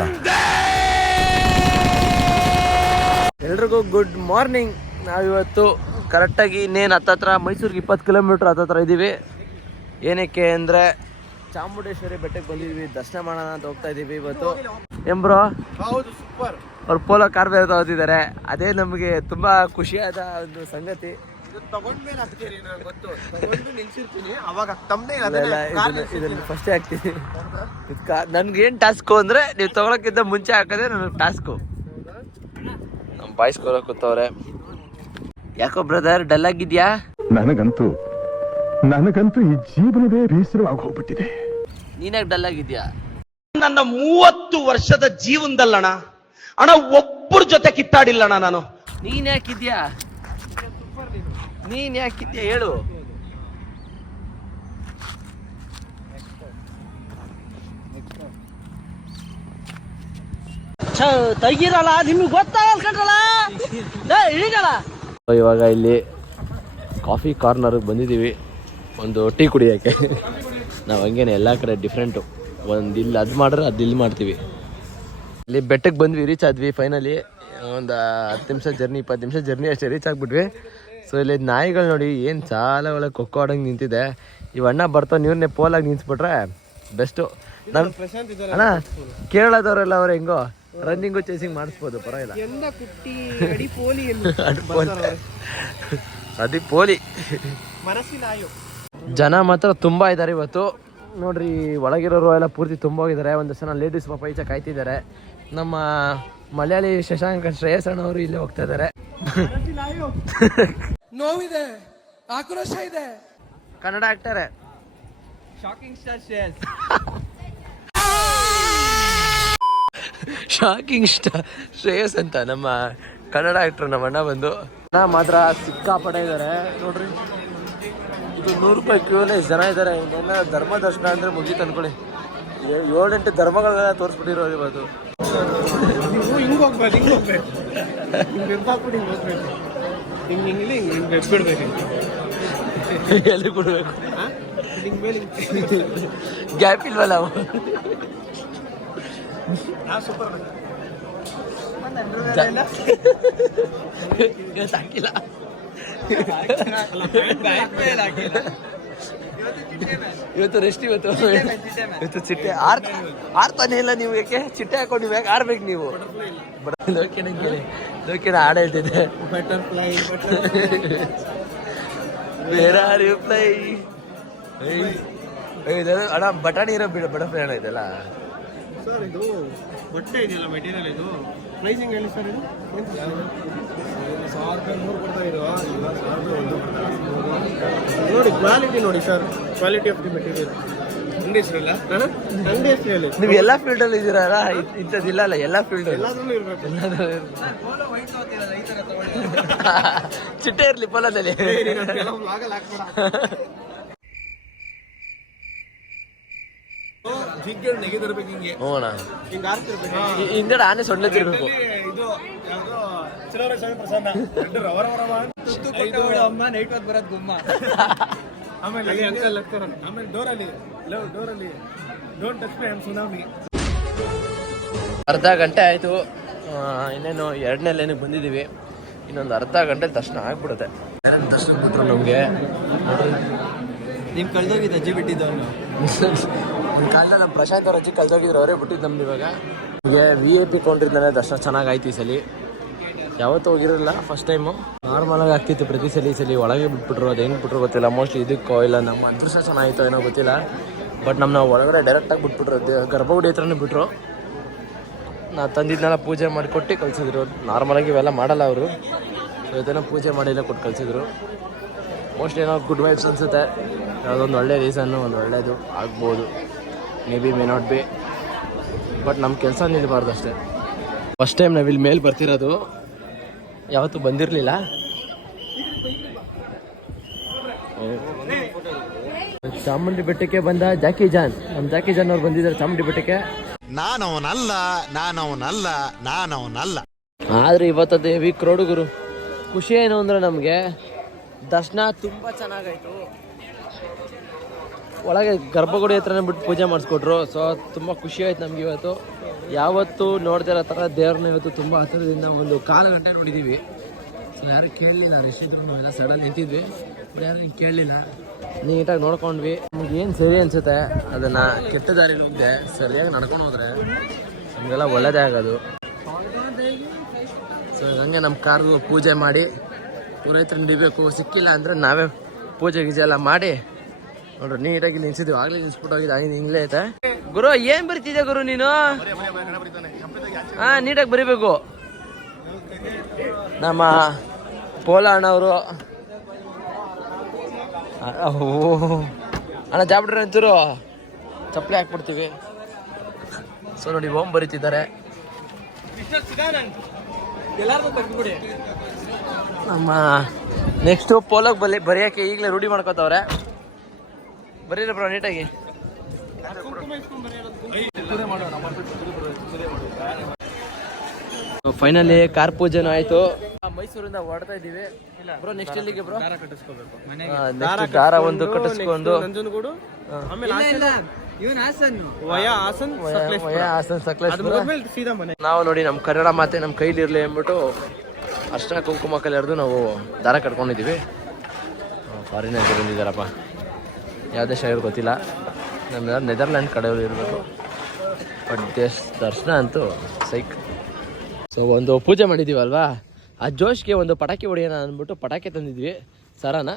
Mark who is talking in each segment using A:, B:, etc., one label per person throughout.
A: ಬೇಡ
B: ಎಲ್ರಿಗೂ good morning ನಾವಿವತ್ತು ಕರೆಕ್ಟಾಗಿ ಇನ್ನೇನು ಹತ್ತತ್ರ ಮೈಸೂರಿಗೆ ಇಪ್ಪತ್ತು ಕಿಲೋಮೀಟ್ರ್ ಹತ್ತತ್ರ ಇದ್ದೀವಿ ಏನಕ್ಕೆ ಅಂದರೆ ಚಾಮುಂಡೇಶ್ವರಿ ಬೆಟ್ಟಕ್ಕೆ ಬಂದಿದ್ವಿ. ದರ್ಶನ ಮಾಡೋಣ ಅಂತ ಹೋಗ್ತಾ ಇದ್ದೀವಿ ಇವತ್ತು. ಎಂಬ್ರೋ
C: ಹೌದು ಸೂಪರ್
B: ಅವ್ರು ಪೋಲೋ ಕಾರ್ ಬೇರೆ ತಗೋತಿದ್ದಾರೆ. ಅದೇ ನಮಗೆ ತುಂಬ ಖುಷಿಯಾದ ಒಂದು ಸಂಗತಿ.
C: ಇದು ತಗೊಂಡ್ಮೇಲೆ ಹಾಕ್ತೀರಿ ನಂಗೆ ಗೊತ್ತು. ತಗೊಂಡು ನಿಲ್ಸಿರ್ತೀನಿ. ಅವಾಗ ತಮ್ಮನೆ
B: ಇದನ್ನ ಫಸ್ಟೇ ಹಾಕ್ತೀನಿ. ಏನು ಟಾಸ್ಕು ಅಂದರೆ ನೀವು ತಗೊಳಕ್ಕಿಂತ ಮುಂಚೆ ಹಾಕೋದೇ ನನಗೆ ಟಾಸ್ಕು. ನಮ್ಮ ಬಾಯ್ಸ್ ಕೂತವ್ರೆ. ಯಾಕೋ ಬ್ರದರ್ ಡಲ್ ಆಗಿದ್ಯಾ?
A: ನನಗಂತೂ ನನಗಂತೂ ಈ ಜೀವನವೇ ಬೇಸರವಾಗಿ ಹೋಗ್ಬಿಟ್ಟಿದೆ.
B: ನೀನಾಗ ಡಲ್ ಆಗಿದ್ಯಾ?
D: ನನ್ನ ಮೂವತ್ತು ವರ್ಷದ ಜೀವನದಲ್ಲಣ ಅಣ್ಣ ಒಬ್ಬರ ಜೊತೆ ಕಿತ್ತಾಡಿಲ್ಲಣ್ಣ ನಾನು.
B: ನೀನ್ ಯಾಕಿದ್ಯಾ ನೀನ್ ಯಾಕಿದ್ಯಾ ಹೇಳು.
E: ತೆಗಿರಲ್ಲ ನಿಮ್ಗೆ ಗೊತ್ತಾಗಲ್ಲ ಕಣ್ರಲ್ಲ ಇಳಿಗಲ್ಲ.
B: ಇವಾಗ ಇಲ್ಲಿ ಕಾಫಿ ಕಾರ್ನರ್ಗೆ ಬಂದಿದ್ದೀವಿ ಒಂದು ಟೀ ಕುಡಿಯೋಕ್ಕೆ. ನಾವು ಹಂಗೇನೆ ಎಲ್ಲ ಕಡೆ ಡಿಫ್ರೆಂಟು ಒಂದು ಇಲ್ಲಿ ಅದು ಮಾಡ್ರೆ ಅದು ಇಲ್ಲಿ ಮಾಡ್ತೀವಿ. ಇಲ್ಲಿ ಬೆಟ್ಟಕ್ಕೆ ಬಂದ್ವಿ ರೀಚ್ ಆದ್ವಿ ಫೈನಲಿ ಒಂದು ಹತ್ತು ನಿಮಿಷ ಜರ್ನಿ ಇಪ್ಪತ್ತು ನಿಮಿಷ ಜರ್ನಿ ಅಷ್ಟೇ ರೀಚ್ ಆಗಿಬಿಟ್ವಿ. ಸೊ ಇಲ್ಲಿ ನಾಯಿಗಳು ನೋಡಿ ಏನು ಸಾಲ ಒಳಗೆ ಕೊಕ್ಕೋ ಆಡಂಗೆ ನಿಂತಿದೆ. ಇವ್ ಅಣ್ಣ ಬರ್ತಾವ ನೀವನ್ನೇ ಪೋಲಾಗಿ ನಿಂತ್ಬಿಟ್ರೆ ಬೆಸ್ಟು ಅಣ್ಣ ಕೇರಳದವರೆಲ್ಲ ಅವ್ರು ಹೆಂಗೋ? ರನ್ನಿಂಗು ಚೇಸಿಂಗ್ ಮಾಡಿಸ್ಬೋದು ಪರವಾಗಿಲ್ಲ. ಅದು ಪೋಲಿ. ಜನ ಮಾತ್ರ ತುಂಬಾ ಇದ್ದಾರೆ ಇವತ್ತು. ನೋಡ್ರಿ ಒಳಗಿರೋರು ಎಲ್ಲ ಪೂರ್ತಿ ತುಂಬ ಹೋಗಿದ್ದಾರೆ. ಒಂದಷ್ಟು ಜನ ಲೇಡೀಸ್ ಪಾಪ ಈಚೆ ಕಾಯ್ತಿದ್ದಾರೆ. ನಮ್ಮ ಮಲಯಾಳಿ ಶಶಾಂಕ್ ಶ್ರೇಯಸ್ ಅಣ್ಣವರು ಇಲ್ಲೇ ಹೋಗ್ತಾ ಇದ್ದಾರೆ.
C: ನೋವಿದೆ ಆಕ್ರೋಶ ಇದೆ.
B: ಕನ್ನಡ ಆಕ್ಟರ್.
C: ಶಾಕಿಂಗ್ ಸ್ಟಾರ್ ಶೇರ್
B: ಶಾಕಿಂಗ್ ಸ್ಟಾರ್ ಶ್ರೇಯಸ್ ಅಂತ ನಮ್ಮ ಕನ್ನಡ ಆಕ್ಟರ್ ನಮ್ಮ ಅಣ್ಣ ಬಂದು. ಅಣ್ಣ ಮಾತ್ರ ಸಿಕ್ಕಾಪಟ್ಟೆ ಇದ್ದಾರೆ ನೋಡ್ರಿ. ಇದು ನೂರು ರೂಪಾಯಿ ಕ್ಯೂ ಅಲ್ಲಿ ಜನ ಇದ್ದಾರೆ ಇನ್ನೆಲ್ಲ ಧರ್ಮ ದರ್ಶನ ಅಂದ್ರೆ ಮುಗೀತು ಅನ್ಕೊಳ್ಳಿ. ಏ- ಏಳೆಂಟು ಧರ್ಮಗಳನ್ನೆಲ್ಲ ತೋರಿಸ್ಬಿಟ್ಟಿರೋದು ಇವತ್ತು.
C: ಹಿಂಗ್ ಹೋಗ್ಬೇಕು ಹಿಂಗೆ ಹೋಗ್ಬೇಕು. ಹಿಂಗೆ ಬೆಬ್ಬ ಹಾಕ್ಬಿಟ್ಟು ಹಿಂಗ್ ಹೋಗ್ಬೇಕು. ಹಿಂಗೆ ಹಿಂಗ್ಲಿ ಹಿಂಗೆ ಹಿಂಗ್ ಬೆಬ್ಬಿಡ್ಬೇಕು
B: ಎಲ್ಲಿ ಕೊಡ್ಬೇಕು
C: ಹಿಂಗೆ ಮೇಲೆ ಹಿಂಗ್
B: ಗ್ಯಾಪ್ ಇಲ್ವಲ್ಲ ಅವ?
C: ಸೂಪರ್
B: ಇವತ್ತು ಹಾಕಿಲ್ಲ. ಇವತ್ತು ರೆಸ್ಟ್ ಇವತ್ತು ಇವತ್ತು. ಚಿಟ್ಟೆ ಆರ್ ಆರ್ತಾನೆ ಇಲ್ಲ ನೀವು ಯಾಕೆ? ಚಿಟ್ಟೆ ಹಾಕೊಂಡು ನೀವು. ಯಾಕೆ ಆಡ್ಬೇಕು ನೀವು ಲೋಕಿನ ಕೇಳಿ. ಲೋಕಿನ ಹಾಡು ಹೇಳ್ತಿದ್ದೆ. ಬೇರೆ ರಿಪ್ಲೈ ಅಣ್ಣ ಬಟಾಣಿ ಇರೋ ಬಿಡ ಬಟರ್ಫ್ಲೈ ಅಣ್ಣ ಇದೆಲ್ಲ
C: ಸರ್ ಇದು ಬಟ್ಟೆ ಇದೆಯಲ್ಲ ಮೆಟೀರಿಯಲ್ ಇದು? ಪ್ರೈಸಿಂಗ್ ಹೇಳಿ ಸರ್ ಇದು? ಸಾವಿರ ರೂಪಾಯಿ ಮೂರು ಕೊಡ್ತಾ ಇರುವ. ನೋಡಿ ಕ್ವಾಲಿಟಿ ನೋಡಿ sir quality of the material ಅಂಗಡಿ ಹೆಸರಲ್ಲ ಅಂಗಡಿ ಹೆಸರು ಹೇಳಿ
B: ನೀವು ಎಲ್ಲ ಫೀಲ್ಡ್ ಅಲ್ಲಿ ಇದ್ದೀರಲ್ಲ ಇದ್- ಇಂಥದ್ದಿಲ್ಲ ಅಲ್ಲ ಎಲ್ಲ ಫೀಲ್ಡ್
C: ಎಲ್ಲಾದ್ರಲ್ಲೂ ಇರ್ಬೇಕು.
B: ಚಿಟ್ಟೆ ಇರ್ಲಿ ಪೊಲದಲ್ಲಿ.
C: ಹಿಂಗೆ.
B: ಹ್ಞೂ ಅಣ್ಣ
C: ಹಿಂಗೆ ಆರ್ತಿರ್ಬೇಕು.
B: ಈ- ಆನೆ
C: ಇದು ಯಾವ್ದು ಚಿಲ್ಲರೆ ಸ್ವಾಮಿ ಪ್ರಸನ್ನ ದೊಡ್ಡ ರವ ರವ ರವ ಅಂತ ಐದು ಅಮ್ಮ ನೈಟ್ ಹೊತ್ತು ಬರೋದು ಗುಮ್ಮ. ಆಮೇಲೆ ಅಲ್ಲಿ ಅಂಕಲ್ ಹತ್ತಾರ. ಆಮೇಲೆ ಡೋರಲ್ಲಿ ಲವ್ ಡೋರಲ್ಲಿ ಡೋಂಟ್ ಟಚ್ ಮೈ ಆಮ್ ಸುನಾಮಿ
B: ಅರ್ಧ ಗಂಟೆ ಆಯಿತು. ಇನ್ನೇನು ಎರಡನೇ ಲೈನಿಗೆ ಬಂದಿದ್ದೀವಿ? ಇನ್ನೊಂದು ಅರ್ಧ ಗಂಟೆ ದರ್ಶನ ಆಗ್ಬಿಡುತ್ತೆ. ದರ್ಶನ ನಮಗೆ?
C: ನಿಮ್ ಕಳ್ದೋಗಿದ್ದ ಅಜ್ಜಿ ಬಿಟ್ಟಿದ್ದವನು
B: ಕಾಲದಲ್ಲಿ ನಮ್ಮ ಪ್ರಶಾಂತ್ ಅವ್ರ ಅಜ್ಜಿ ಕಲ್ತೋಗಿದ್ರು ಅವರೇ ಬಿಟ್ಟಿದ್ದು ನಮ್ದು ಇವಾಗ. ಹೀಗೆ ವಿ ಎ ಪಿ ಕೊಂಡಿದ್ದಾನೆ ದರ್ಶನ ಚೆನ್ನಾಗಾಯ್ತು ಈ ಸಲ. ಯಾವತ್ತೂ ಹೋಗಿರಲಿಲ್ಲ ಫಸ್ಟ್ ಟೈಮು ನಾರ್ಮಲಾಗಿ ಆಗ್ತಿತ್ತು ಪ್ರತಿ ಸಲ ಈ ಸಲ, ಒಳಗೆ ಬಿಟ್ಬಿಟ್ರು, ಅದು ಹೆಂಗೆ ಬಿಟ್ರು ಗೊತ್ತಿಲ್ಲ. ಮೋಸ್ಟ್ಲಿ ಇದಕ್ಕೋ ಇಲ್ಲ, ನಮ್ಮ ಅದೃಷ್ಟ ಚೆನ್ನಾಗಿತ್ತು ಏನೋ ಗೊತ್ತಿಲ್ಲ. ಬಟ್ ನಮ್ಮನ್ನ ಒಳಗಡೆ ಡೈರೆಕ್ಟಾಗಿ ಬಿಟ್ಬಿಟ್ರು. ಗರ್ಭಗುಡಿ ಹತ್ರನೇ ಬಿಟ್ರು. ನಾ ತಂದಿದ್ನೆಲ್ಲ ಪೂಜೆ ಮಾಡಿಕೊಟ್ಟು ಕಳಿಸಿದ್ರು. ನಾರ್ಮಲಾಗಿ ಇವೆಲ್ಲ ಮಾಡಲ್ಲ ಅವರು. ಇವತ್ತೇನೋ ಪೂಜೆ ಮಾಡಿಲ್ಲ ಕೊಟ್ಟು ಕಳಿಸಿದ್ರು. ಮೋಸ್ಟ್ಲಿ ಏನೋ ಗುಡ್ ವೈಬ್ಸ್ ಅನಿಸುತ್ತೆ. ಯಾವುದೊಂದು ಒಳ್ಳೆ ರೀಸನ್ನು ಒಂದು ಒಳ್ಳೆಯದು ಆಗ್ಬೋದು. May be may not be but ನಮ್ಮ ಕೆಲಸ ನಿಲ್ಬಾರ್ದು ಅಷ್ಟೇ. ಫಸ್ಟ್ ಟೈಮ್ ನಾವಿಲ್ಲಿ ಮೇಲೆ ಬರ್ತಿರೋದು. ಯಾವತ್ತೂ ಬಂದಿರಲಿಲ್ಲ. ಚಾಮುಂಡಿ ಬೆಟ್ಟಕ್ಕೆ ಬಂದ ಜಾಕಿ ಜಾನ್. ನಮ್ಮ ಜಾಕಿ ಜಾನ್ ಅವ್ರು ಬಂದಿದ್ದಾರೆ ಚಾಮುಂಡಿ ಬೆಟ್ಟಕ್ಕೆ.
F: ನಾನವನಲ್ಲ ನಾನವನಲ್ಲ ನಾನವನಲ್ಲ.
B: ಆದ್ರೆ ಇವತ್ತ ದೇವಿ ಕ್ರೌಡು ಗುರು. ಖುಷಿ ಏನು ಅಂದ್ರೆ ನಮಗೆ ದರ್ಶನ ತುಂಬ ಚೆನ್ನಾಗಾಯ್ತು. ಒಳಗೆ ಗರ್ಭಗುಡಿ ಹತ್ರನೇ ಬಿಟ್ಟು ಪೂಜೆ ಮಾಡಿಸ್ಕೊಟ್ರು. ಸೊ ತುಂಬ ಖುಷಿ ಆಯ್ತು ನಮ್ಗೆ ಇವತ್ತು. ಯಾವತ್ತು ನೋಡ್ದಿರೋ ಥರ ದೇವ್ರನ್ನ ಇವತ್ತು ತುಂಬ ಹತ್ತಿರದಿಂದ ಒಂದು ಕಾಲು ಗಂಟೆ ನೋಡಿದ್ದೀವಿ ಸೊ ಯಾರು ಕೇಳಲಿಲ್ಲ. ಎಷ್ಟಿದ್ರು ನಾವೆಲ್ಲ ಸಡನ್ ನಿಂತಿದ್ವಿ. ಬಟ್ ಯಾರು ಹಿಂಗೆ ಕೇಳಲಿಲ್ಲ. ನೀಟಾಗಿ ನೋಡ್ಕೊಂಡ್ವಿ. ನಮ್ಗೆ ಏನು ಸರಿ ಅನ್ಸುತ್ತೆ? ಅದನ್ನು ಕೆಟ್ಟ ದಾರಿಲಿ ಹೋಗಿದೆ ಸರಿಯಾಗಿ ನಡ್ಕೊಂಡು ಹೋದ್ರೆ ನಮಗೆಲ್ಲ ಒಳ್ಳೇದೇ ಆಗೋದು. ಸೊ ಹಂಗೆ ನಮ್ಮ ಕಾರ್ದು ಪೂಜೆ ಮಾಡಿ. ಪುರೋಹಿತರು ನಡಿಬೇಕು. ಸಿಕ್ಕಿಲ್ಲ ಅಂದರೆ ನಾವೇ ಪೂಜೆ ಗೀಜೆ ಎಲ್ಲ ಮಾಡಿ ನೋಡ್ರಿ, ನೀಟಾಗಿ ನಿಲ್ಸಿದ್ವಿ ಆಗ್ಲೇ ನಿಲ್ಸ್ಬಿಟ್ಟು ಹೋಗಿದ್ ಆಗಿ ಹಿಂಗ್ಲೇ ಐತೆ. ಗುರು, ಏನ್ ಬರಿತಿದ್ಯಾ ಗುರು ನೀನು? ಹಾ, ನೀಟಾಗಿ ಬರಿಬೇಕು. ನಮ್ಮ ಪೋಲ ಅಣ್ಣವರು ಅಣ್ಣ ಜಾಬಿಟ್ರೆ ಅಂತೂರು ಚಪ್ಪಲಿ ಹಾಕ್ಬಿಡ್ತೀವಿ. ಸೊ, ನೋಡಿ ಓಮ್ ಬರೀತಿದ್ದಾರೆ. ನಮ್ಮ ನೆಕ್ಸ್ಟ್ ಪೋಲೋಗ್ ಬಲಿ ಬರೆಯೋಕೆ ಈಗಲೇ ರೂಢಿ ಮಾಡ್ಕೋತವ್ರೆ. ಬರೀರಿ ಬ್ರೋ ನೀಟಾಗಿ. ಫೈನಲಿ ಕಾರ್ ಪೂಜೆನೂ ಆಯ್ತು. ಮೈಸೂರಿಂದ ಹೊರಡ್ತಾ ಇದೀವಿ ಬ್ರೋ ನೆಕ್ಸ್ಟ್ ಎಲ್ಲಿಗೆ ಬ್ರೋ? ನೆಕ್ಸ್ಟ್ ದಾರ ಒಂದು ಕಟ್ಟಿಸ್ಕೊಂಡು.
C: ನಂಜನಗೂಡು
B: ನಾವು ನೋಡಿ ನಮ್ಮ ಕನ್ನಡ ಮಾತೆ ನಮ್ಮ ಕೈಲಿ ಇರ್ಲಿ ಅಂದ್ಬಿಟ್ಟು ಅಷ್ಟ ಕುಂಕುಮ ಕಲಿಯರ್ದು ನಾವು ದಾರ ಕಟ್ಕೊಂಡಿದೀವಿ ಫಾರಿನ್ ಅಂತ ಬಂದಿದ್ದಾರಪ್ಪ. ಯಾವ ದೇಶ ಇವ್ರು ಗೊತ್ತಿಲ್ಲ ನಮ್ಮ ನೆದರ್ಲ್ಯಾಂಡ್ ಕಡೆಯವರು ಇರಬೇಕು. ಬಟ್ ದೇಶ ದರ್ಶನ ಅಂತೂ ಸೈಕ್. ಸೊ ಒಂದು ಪೂಜೆ ಮಾಡಿದ್ದೀವಲ್ವಾ ಆ ಜೋಶ್ಗೆ ಒಂದು ಪಟಾಕಿ ಹೊಡೆಯೋಣ ಅಂದ್ಬಿಟ್ಟು ಪಟಾಕಿ ತಂದಿದ್ವಿ. ಸರನ?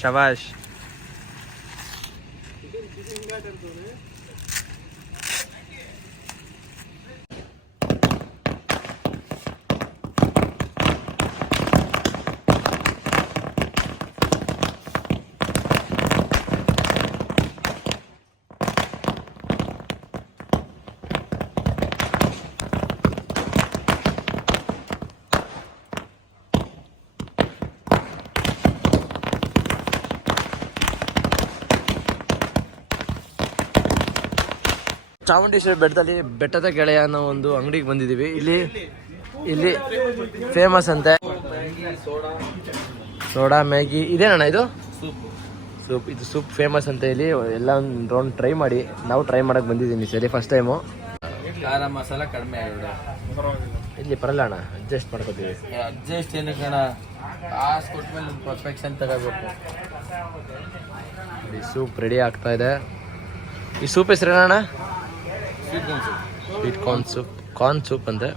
C: ಶಬಾಷ್.
B: ಚಾಮುಂಡೇಶ್ವರಿ ಬೆಟ್ಟದಲ್ಲಿ ಬೆಟ್ಟದ ಗೆಳೆಯ ಅನ್ನೋ ಒಂದು ಅಂಗಡಿಗೆ ಬಂದಿದ್ದೀವಿ. ಇಲ್ಲಿ ಇಲ್ಲಿ ಫೇಮಸ್ ಅಂತೆ. ಸೋಡಾ ಮ್ಯಾಗಿ ಇದೇನಣ್ಣ ಇದು? ಸೂಪ್. ಇದು ಸೂಪ್ ಫೇಮಸ್ ಅಂತ ಇಲ್ಲಿ ಎಲ್ಲ ಒಂದು ರೌಂಡ್ ಟ್ರೈ ಮಾಡಿ. ನಾವು ಟ್ರೈ ಮಾಡಕ್ ಬಂದಿದ್ದೀನಿ ಸರಿ ಫಸ್ಟ್ ಟೈಮು
G: ಖಾರ ಮಸಾಲ ಕಡಿಮೆ
B: ಇಲ್ಲಿ ಬರಲ್ಲ ಅಣ್ಣ ಅಡ್ಜಸ್ಟ್ ಮಾಡ್ಕೋತೀವಿ.
G: ಅಡ್ಜಸ್ಟ್ ಏನಕ್ಕೆ ಅಣ್ಣ ಕಾಸು ಕೊಟ್ಮೇಲೆ ಒಂದು ಪರ್ಫೆಕ್ಷನ್ ತಗೋಬೇಕು.
B: ಸೂಪ್ ರೆಡಿ ಆಗ್ತಾ ಇದೆ. ಈ soup ಹೆಸರೇನಣ್ಣ? Sweet corn soup corn soup ಅಂತೆ.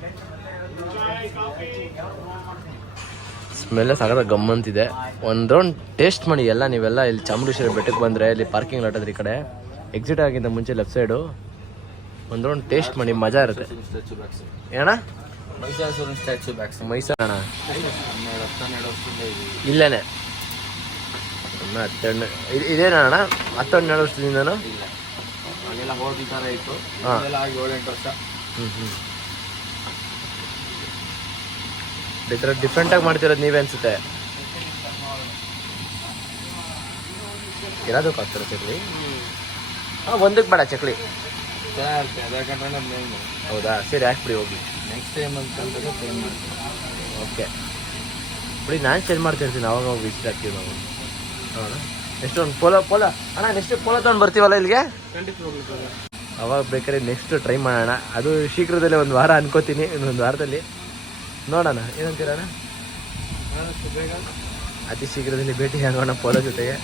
B: ಸ್ಮೆಲ್ ಸಾಗರ ಗಮ್ಮಂತಿದೆ ಒಂದು ರೌಂಡ್ ಟೇಸ್ಟ್ ಮಾಡಿ ಎಲ್ಲ ನೀವೆಲ್ಲ ಇಲ್ಲಿ ಚಾಮುಂಡೇಶ್ವರಿ ಬೆಟ್ಟಕ್ಕೆ ಬಂದರೆ ಇಲ್ಲಿ ಪಾರ್ಕಿಂಗ್ ಲಾಟ್ ಅದ್ರ ಈ ಕಡೆ. ಎಕ್ಸಿಟ್ ಆಗಿಂದ ಮುಂಚೆ ಲೆಫ್ಟ್ ಸೈಡು ಒಂದು ರೌಂಡ್ ಟೇಸ್ಟ್ ಮಾಡಿ ಮಜಾ ಇರುತ್ತೆ.
G: ಸ್ಟ್ಯಾಚು ಮೈಸೂರು ಸ್ಟ್ಯಾಚು ಬ್ಯಾಕ್ಸ್
B: ಮೈಸೂರು ಅಣ್ಣ?
G: ಹನ್ನೆರಡು ಹತ್ತೆರಡು ವರ್ಷದಿಂದ
B: ಹತ್ತೆರಡು ಇದೇನಾ ಅಣ್ಣ ಹತ್ತು ಹನ್ನೆರಡು ವರ್ಷದಿಂದನೂ?
G: ಇಲ್ಲ. ಅಲ್ಲೆಲ್ಲ ಹೋಟೆಲ್ ಥರ ಇತ್ತು. ಎಲ್ಲ ಆಗಿ ಏಳೆಂಟು ವರ್ಷ.
B: ಹ್ಞೂ ಹ್ಞೂ ಈ ಥರ ಡಿಫ್ರೆಂಟಾಗಿ ಮಾಡ್ತಿರೋದು ನೀವೇ ಅನ್ಸುತ್ತೆ? ಇರೋದಕ್ಕೆ ಆಗ್ತಿರೋ ಚಕ್ಲಿ ಹಾಂ ಒಂದಕ್ಕೆ ಬೇಡ ಚಕ್ಲಿ.
G: ಚೆನ್ನಾಗಿರುತ್ತೆ ಅದೇ ಕಂಡ್ರೆ ಮೇನು
B: ಹೌದಾ? ಸರಿ ಹಾಕ್ಬಿಡಿ ಹೋಗಿ
G: ನೆಕ್ಸ್ಟ್ ಟೈಮ್ ಅಂತಂದ್ರೆ ಚೇಂಜ್ ಮಾಡ್ತೀನಿ
B: ಓಕೆ. ಬಿಡಿ ನಾನು ಚೇಂಜ್ ಮಾಡ್ತಿರ್ತೀನಿ ಅವಾಗ ಹೋಗಿ ಇಷ್ಟ ಹಾಕ್ತೀವಿ ನಾವು ನೋಡೋಣ ಎಷ್ಟೊಂದು ಪೋಲೋ ಪೋಲೋ. ಅಣ್ಣ ನೆಕ್ಸ್ಟ್ ಪೋಲೋ ತಗೊಂಡು ಬರ್ತೀವಲ್ಲ ಇಲ್ಲಿಗೆ? ಅವಾಗ ಬೇಕಾದ್ರೆ ನೆಕ್ಸ್ಟ್ ಟ್ರೈ ಮಾಡೋಣ. ಅದು ಶೀಘ್ರದಲ್ಲೇ ಒಂದು ವಾರ ಅನ್ಕೋತೀನಿ ಇನ್ನೊಂದು ವಾರದಲ್ಲಿ. ನೋಡೋಣ ಏನಂತೀರಣ್ಣ? ಅತಿ ಶೀಘ್ರದಲ್ಲಿ ಭೇಟಿ ಆಗೋಣ ಪೋಲೋ ಜೊತೆಗೆ.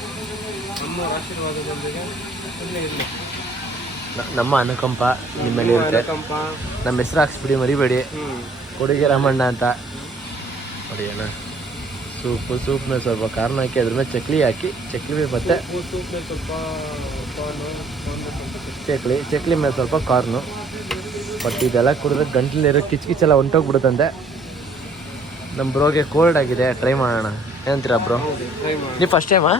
C: ನಮ್ಮ
B: ಅನುಕಂಪ ನಿಮ್ಮಲ್ಲಿ ಇರುತ್ತೆ. ನಮ್ಮ ಹೆಸರು ಹಾಕ್ಸ್ಬಿಡಿ ಮರಿಬೇಡಿ. ಕೊಡುಗೆ ರಾಮಣ್ಣ ಅಂತ. ನೋಡಿ ಅಣ್ಣ. ಸೂಪು ಸೂಪ್ ಮೇಲೆ ಸ್ವಲ್ಪ ಕಾರ್ನ ಹಾಕಿ ಅದ್ರ ಮೇಲೆ ಚಕ್ಲಿ ಹಾಕಿ ಚಕ್ಲಿ ಮೇಲೆ ಮತ್ತೆ ಚಕ್ಲಿ ಚಕ್ಲಿ ಮೇಲೆ ಸ್ವಲ್ಪ ಕಾರ್ನು ಬಟ್ ಇದೆಲ್ಲ ಕುಡಿದ್ರೆ ಗಂಟ್ಲಿರೋ ಕಿಚ್ ಕಿಚ್ಚೆಲ್ಲ ಹೊಂಟೋಗ್ಬಿಡುತ್ತಂತೆ. ನಮ್ಮ ಬ್ರೋಗೆ ಕೋಲ್ಡ್ ಆಗಿದೆ ಟ್ರೈ ಮಾಡೋಣ. ಏನಂತೀರಾ ಬ್ರೋ? ನೀವು ಫಸ್ಟ್ ಟೈಮಾ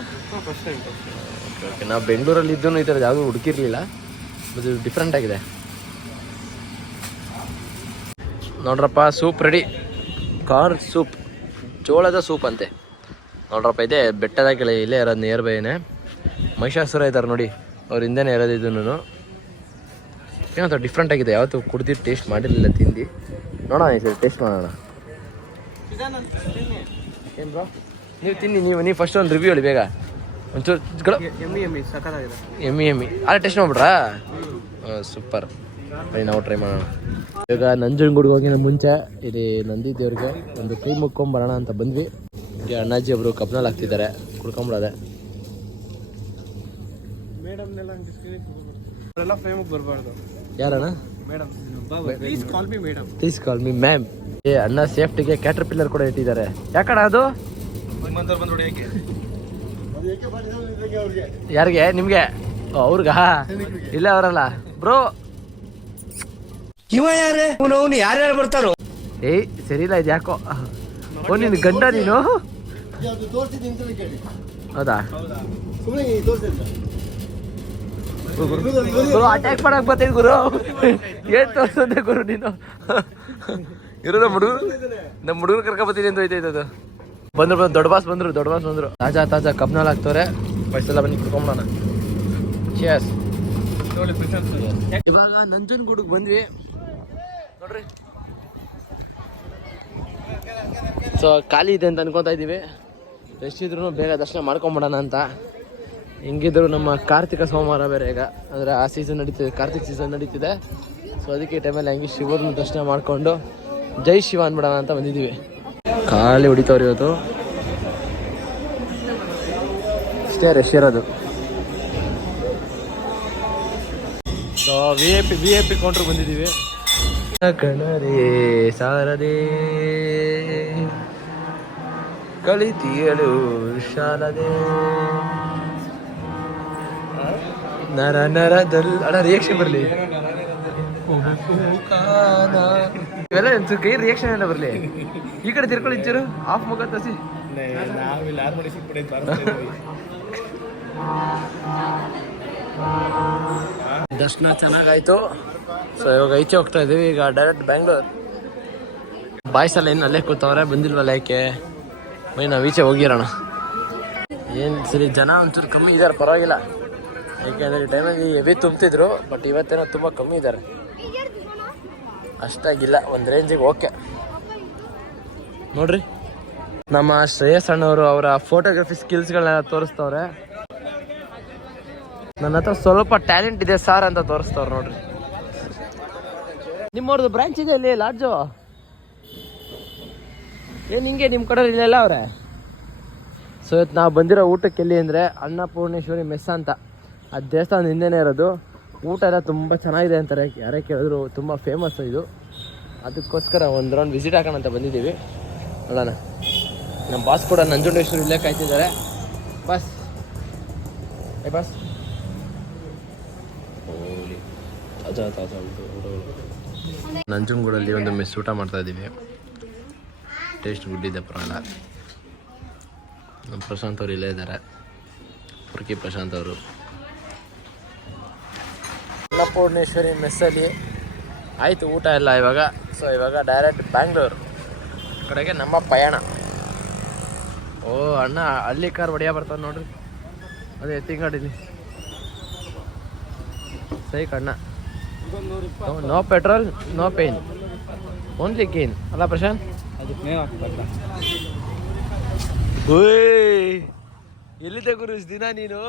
B: ನಾವು ಬೆಂಗಳೂರಲ್ಲಿ ಇದ್ದು ಈ ಥರ ಯಾವುದೂ ಹುಡುಕಿರಲಿಲ್ಲ. ಅದು ಡಿಫ್ರೆಂಟ್ ಆಗಿದೆ. ನೋಡ್ರಪ್ಪ ಸೂಪ್ ರೆಡಿ ಕಾರ್ ಸೂಪ್ ಜೋಳದ ಸೂಪ್ ಅಂತೆ. ನೋಡ್ರಪ್ಪ ಇದೆ ಬೆಟ್ಟದ ಕೆಳ ಇಲ್ಲೇ ಇರೋದು ನಿಯರ್ ಬೈನೇ ಮಹಿಷಾಸುರ ಇದ್ದಾರೆ ನೋಡಿ ಅವ್ರ ಹಿಂದೆನೇ ಇರೋದು ಇದನ್ನು. ಏನೋ ಡಿಫ್ರೆಂಟ್ ಆಗಿದೆ ಯಾವತ್ತೂ ಕುಡ್ದು ಟೇಸ್ಟ್ ಮಾಡಿರಲಿಲ್ಲ ತಿಂದು. ನೋಡೋಣ ಈ ಸರಿ ಟೇಸ್ಟ್ ಮಾಡೋಣ. ಏನು ಬ್ರೋ ನೀವು ತಿನ್ನಿ ನೀವು ನೀವು ಫಸ್ಟ್ ಒಂದು ರಿವ್ಯೂ ಹೇಳಿ ಬೇಗ. ಒಂಚೂರು ಎಂ
C: ಎಮ್ಮಿ ಎಮ್ಮಿ ಸಖತ್ತಾಗಿದೆ.
B: ಎಮ್ಮಿ ಎಮ್ಮಿ. ಅಲ್ಲ ಟೇಸ್ಟ್ ಮಾಡ್ಬಿಟ್ರಾ ಸೂಪರ್ ಬನ್ನಿ ನಾವು ಟ್ರೈ ಮಾಡೋಣ. ಇವಾಗ ನಂಜನಗೂಡಿಗೆ ಹೋಗಿನ ಮುಂಚೆ ಇಲ್ಲಿ ನಂದಿ ದೇವ್ರಿಗೆ ಒಂದು ಕೈ ಮುಕ್ಕೊಂಬರೋಣ ಅಂತ ಬಂದ್ವಿ. ಈಗ ಅಣ್ಣಾಜಿ ಅವರು ಕಬ್ನಲ್ಲಿ ಹಾಕ್ತಿದ್ದಾರೆ. ಕುಡ್ಕೊಂಬಿಡೋದೆ. ಯಾರಣ್ಣ?
C: Please call me madam.
B: Please call me ma'am ಏ ಅಣ್ಣ ಸೇಫ್ಟಿಗೆ ಕ್ಯಾಟರ್ ಪಿಲ್ಲರ್ ಕೂಡ ಇಟ್ಟಿದ್ದಾರೆ. ಯಾಕಣ್ಣ ಅದು? ಯಾರಿಗೆ? ನಿಮ್ಗೆ? ಓ, ಅವ್ರಿಗಾ? ಇಲ್ಲ ಅವರಲ್ಲ. ಬ್ರೋ
E: ಇವ ಯಾರೇ? ಅವನು ಯಾರ್ಯಾರು ಬರ್ತಾರೋ?
B: ಏ, ಸರಿ ಇಲ್ಲ, ಇದು ಯಾಕೋ? ಓ ನಿನ್ ಗಂಡ ನೀನು? ಹೌದಾ? ಗುರು ಅಟ್ಯಾಕ್ ಮಾಡಕ್ ಬರ್ತೀನಿ ಗುರು. ಏನ್ ತೋರ್ಸಂದೆ ಗುರು ನೀನು? ಇರೋ, ನಮ್ಮ ಹುಡುಗರು ನಮ್ಮ ಹುಡುಗರು ಕರ್ಕ ಬರ್ತೀನಿ ಅಂತ ಹೋಯ್ತೈತೆ ಅದು. ಬಂದ್ರು ಬಂದ್ರು, ದೊಡ್ಡ ಬಾಸ್ ಬಂದ್ರು, ದೊಡ್ಡ ಬಾಸ್ ಬಂದ್ರು. ತಾಜಾ ತಾಜಾ ಕಬ್ನಲ್ಲಿ ಹಾಕ್ತವ್ರೆ. ಬಸ್ಸೆಲ್ಲ ಬನ್ನಿ ಕುಡ್ಕೊಂಬಿಡೋಣ ಚೇಸ್ ಇವಾಗ ನಂಜನಗೂಡಿಗೆ ಬಂದ್ವಿ. ನೋಡ್ರಿ. ಸೊ ಖಾಲಿ ಇದೆ ಅಂತ ಅನ್ಕೊತಾ ಇದ್ದೀವಿ. ಎಷ್ಟಿದ್ರು ಬೇಗ ದರ್ಶನ ಮಾಡ್ಕೊಂಬಿಡೋಣ ಅಂತ. ಹೆಂಗಿದ್ರು ನಮ್ಮ ಕಾರ್ತಿಕ ಸೋಮವಾರ ಬೇರೆ ಈಗ. ಅಂದರೆ ಆ ಸೀಸನ್ ನಡೀತಿದೆ, ಕಾರ್ತಿಕ್ ಸೀಸನ್ ನಡೀತಿದೆ. ಸೊ ಅದಕ್ಕೆ ಈ ಟೈಮಲ್ಲಿ ಹೆಂಗೆ ಶಿವನ ದರ್ಶನ ಮಾಡಿಕೊಂಡು ಜೈ ಶಿವ ಅನ್ಬಿಡೋಣ ಅಂತ ಬಂದಿದ್ದೀವಿ. ಖಾಲಿ ಹೊಡಿತವ್ರು ಇವತ್ತು. ಇಷ್ಟೇ ರಶ್ ಇರೋದು. So V A P V A P counter ಬಂದಿದ್ದೀವಿ. ಕಣರೇ ಸಾರದೆ. ಕಲಿತಿಯಲು ಶಾರದೆ ನರ ನರದಲ್ಲಿ ಅಣ್ಣ ರಿಯಾಕ್ಷನ್ ಬರಲಿ. ಇವೆಲ್ಲ ಒಂಚೂರು ಕೈ ರಿಯಾಕ್ಷನ್ ಎಲ್ಲ ಬರಲಿ. ಈ ಕಡೆ ತಿರ್ಕೊಳ್ಳಿ ಇಚ್ಚರು ಆಫ್ ಮುಖ ತಸಿ.
C: ನಾವಿಲ್ಲಿ
B: ದರ್ಶನ ಚೆನ್ನಾಗಾಯ್ತು ಸೊ ಇವಾಗ ಈಚೆ ಹೋಗ್ತಾ ಇದೀವಿ, ಈಗ ಡೈರೆಕ್ಟ್ ಬ್ಯಾಂಗ್ಳೂರ್ ಬಾಯ್ಸ್ ಎಲ್ಲ ಏನು ಅಲ್ಲೇ ಕೂತವ್ರೆ? ಬಂದಿಲ್ವಲ್ಲ ಯಾಕೆ ಬೈ ನಾವು ಈಚೆ ಹೋಗಿರೋಣ. ಏನು ಸರಿ, ಜನ ಒಂಚೂರು ಕಮ್ಮಿ ಇದ್ದಾರೆ ಪರವಾಗಿಲ್ಲ. ಯಾಕೆಂದರೆ ಈ ಟೈಮಲ್ಲಿ ಹೆವಿ ತುಂಬ್ತಿದ್ರು ಬಟ್ ಇವತ್ತೇನೋ ತುಂಬ ಕಮ್ಮಿ ಇದ್ದಾರೆ ಅಷ್ಟಾಗಿಲ್ಲ, ಒಂದು ರೇಂಜಿಗೆ ಓಕೆ ನೋಡ್ರಿ. ನಮ್ಮ ಶ್ರೇಯಸ್ ಅಣ್ಣವರು ಅವರ ಫೋಟೋಗ್ರಫಿ ಸ್ಕಿಲ್ಸ್ಗಳನ್ನೆಲ್ಲ ತೋರಿಸ್ತವ್ರೆ. ನನ್ನ ಹತ್ರ ಸ್ವಲ್ಪ ಟ್ಯಾಲೆಂಟ್ ಇದೆ ಸರ್ ಅಂತ ತೋರಿಸ್ತವ್ರು ನೋಡ್ರಿ. ನಿಮ್ಮವ್ರದ್ದು ಬ್ರಾಂಚ್ ಇದೆ ಇಲ್ಲಿ ಲಾಡ್ಜು ಏನು ಹಿಂಗೆ ನಿಮ್ಮ ಕಡೆ ಇಲ್ಲ ಅವ್ರೆ? ಸೊ ಇವತ್ತು ನಾವು ಬಂದಿರೋ ಊಟಕ್ಕೆ ಎಲ್ಲಿ ಅಂದರೆ ಅನ್ನಪೂರ್ಣೇಶ್ವರಿ ಮೆಸ್ ಅಂತ. ಆ ದೇವಸ್ಥಾನ ಹಿಂದೆನೇ ಇರೋದು. ಊಟ ಎಲ್ಲ ತುಂಬ ಚೆನ್ನಾಗಿದೆ ಅಂತಾರೆ, ಯಾರೇ ಕೇಳಿದ್ರು ತುಂಬ ಫೇಮಸ್ ಇದು. ಅದಕ್ಕೋಸ್ಕರ ಒಂದು ರೌಂಡ್ ವಿಸಿಟ್ ಹಾಕೋಣ ಅಂತ ಬಂದಿದ್ದೀವಿ. ನೋಡೋಣ. ನಮ್ಮ ಬಾಸ್ ಕೂಡ ನಂಜುಂಡೇಶ್ವರಿ ಇಲ್ಲೇ ಕಾಯ್ತಿದ್ದಾರೆ. ಬಸ್ ಏ ಬಸ್ ತಾಜಾ ತಾಜಾ ನಂಜನಗೂಡಲ್ಲಿ ಒಂದು ಮಿಸ್ ಊಟ ಮಾಡ್ತಾ ಇದ್ದೀವಿ. ಟೇಸ್ಟ್ ಗುಡ್ಡಿದೆ ಪ್ರಾಣ. ನಮ್ಮ ಪ್ರಶಾಂತ್ ಅವರು ಇಲ್ಲೇ ಇದ್ದಾರೆ. ಪುರ್ಕಿ ಪ್ರಶಾಂತ್ ಅವರು. ಅನ್ನಪೂರ್ಣೇಶ್ವರಿ ಮೆಸ್ಸಲ್ಲಿ ಆಯಿತು ಊಟ ಎಲ್ಲ ಇವಾಗ. ಸೊ ಇವಾಗ ಡೈರೆಕ್ಟ್ ಬ್ಯಾಂಗ್ಳೂರು ಕಡೆಗೆ ನಮ್ಮ ಪಯಣ. ಓ ಅಣ್ಣ ಅಲ್ಲಿ ಕಾರ್ ಹೊಡಿಯ ಬರ್ತಾವೆ ನೋಡ್ರಿ. ಅದೇ ಎತ್ತಿಂಗಾಡಿಲಿ ಸೈಕ್ ಕಣ್ಣ no petrol no pain only gain ಅಲ್ಲ ಪ್ರಶಾಂತ್?
C: ಅದಕ್ಕೆ
B: ಓಯ್! ಎಲ್ಲಿದೆ ಗುರು ದಿನ ನೀನು?